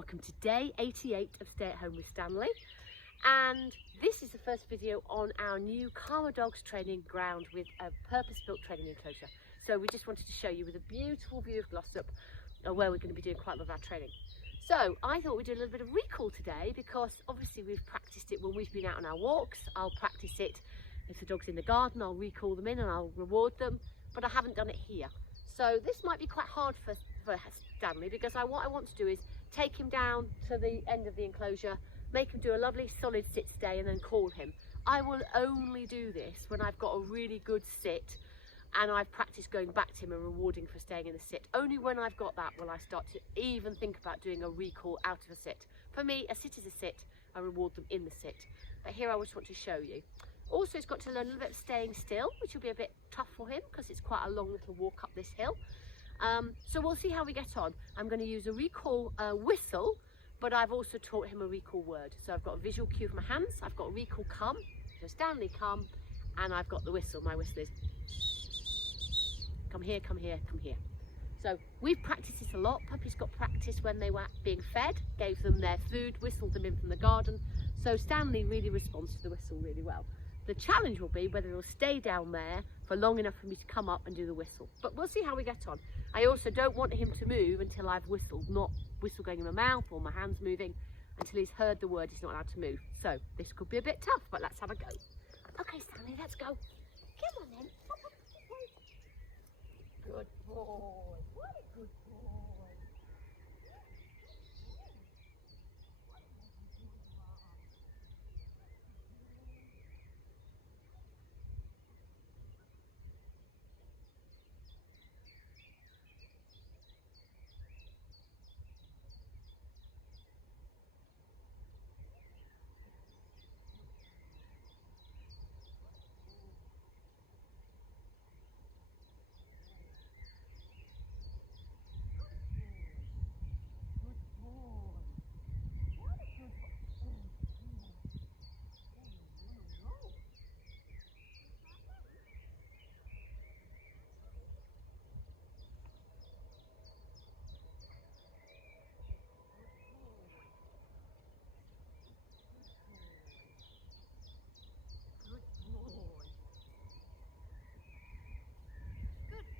Welcome to day 88 of Stay at Home with Stanley, and this is the first video on our new Karma Dogs training ground with a purpose-built training enclosure. So we just wanted to show you with a beautiful view of Glossop where we're going to be doing quite a lot of our training. So I thought we'd do a little bit of recall today because obviously we've practiced it when we've been out on our walks. I'll practice it if the dog's in the garden, I'll recall them in and I'll reward them, but I haven't done it here. So this might be quite hard for Stanley because what I want to do is take him down to the end of the enclosure, make him do a lovely solid sit stay and then call him. I will only do this when I've got a really good sit and I've practiced going back to him and rewarding for staying in the sit. Only when I've got that will I start to even think about doing a recall out of a sit. For me, a sit is a sit, I reward them in the sit. But here I just want to show you. Also, he's got to learn a little bit of staying still, which will be a bit tough for him because it's quite a long little walk up this hill. So we'll see how we get on. I'm going to use a recall whistle, but I've also taught him a recall word. So I've got a visual cue with my hands, I've got a recall come, so Stanley come, and I've got the whistle. My whistle is come here, come here, come here. So we've practiced this a lot. Puppies got practice when they were being fed, gave them their food, whistled them in from the garden. So Stanley really responds to the whistle really well. The challenge will be whether he'll stay down there for long enough for me to come up and do the whistle. But we'll see how we get on. I also don't want him to move until I've whistled, not whistle going in my mouth or my hands moving. Until he's heard the word, he's not allowed to move. So this could be a bit tough, but let's have a go. Okay, Stanley, let's go. Come on then. Good boy. What a good boy.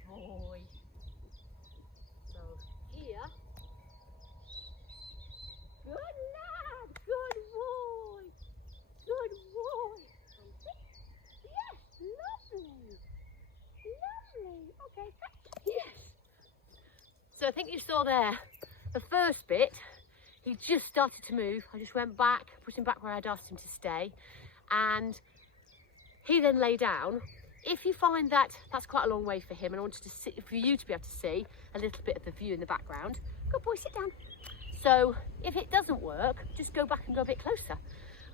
Boy. So here, good lad, good boy, good boy. Yes, lovely, lovely. Okay, yes. So I think you saw there the first bit. He just started to move. I just went back, put him back where I'd asked him to stay, and he then lay down. If you find that that's quite a long way for him and I wanted to see, for you to be able to see a little bit of the view in the background, good boy, sit down. So if it doesn't work, just go back and go a bit closer.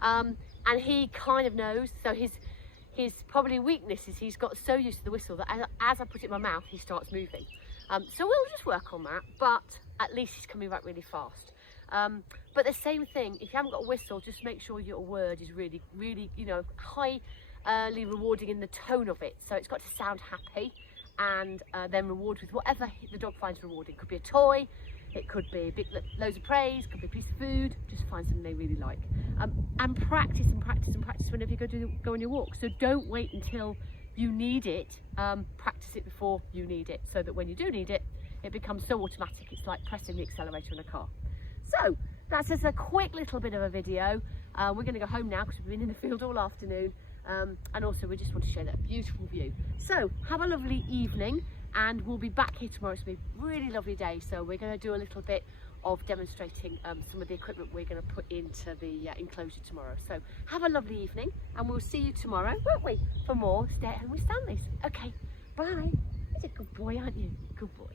And he kind of knows, so his probably weakness is he's got so used to the whistle that as I put it in my mouth, he starts moving. So we'll just work on that, but at least he's coming back really fast. But the same thing, if you haven't got a whistle, just make sure your word is really, really, highly rewarding in the tone of it. So it's got to sound happy and then reward with whatever the dog finds rewarding. It could be a toy, it could be loads of praise, it could be a piece of food. Just find something they really like. And practice and practice and practice whenever you go on your walk. So don't wait until you need it. Practice it before you need it, so that when you do need it, it becomes so automatic. It's like pressing the accelerator in a car. So that's just a quick little bit of a video. We're going to go home now because we've been in the field all afternoon. And also we just want to show that beautiful view. So have a lovely evening and we'll be back here tomorrow. It's going to be a really lovely day. So we're going to do a little bit of demonstrating some of the equipment we're going to put into the enclosure tomorrow. So have a lovely evening and we'll see you tomorrow, won't we, for more Stay at Home with Stanley's. Okay, bye. You're a good boy, aren't you? Good boy.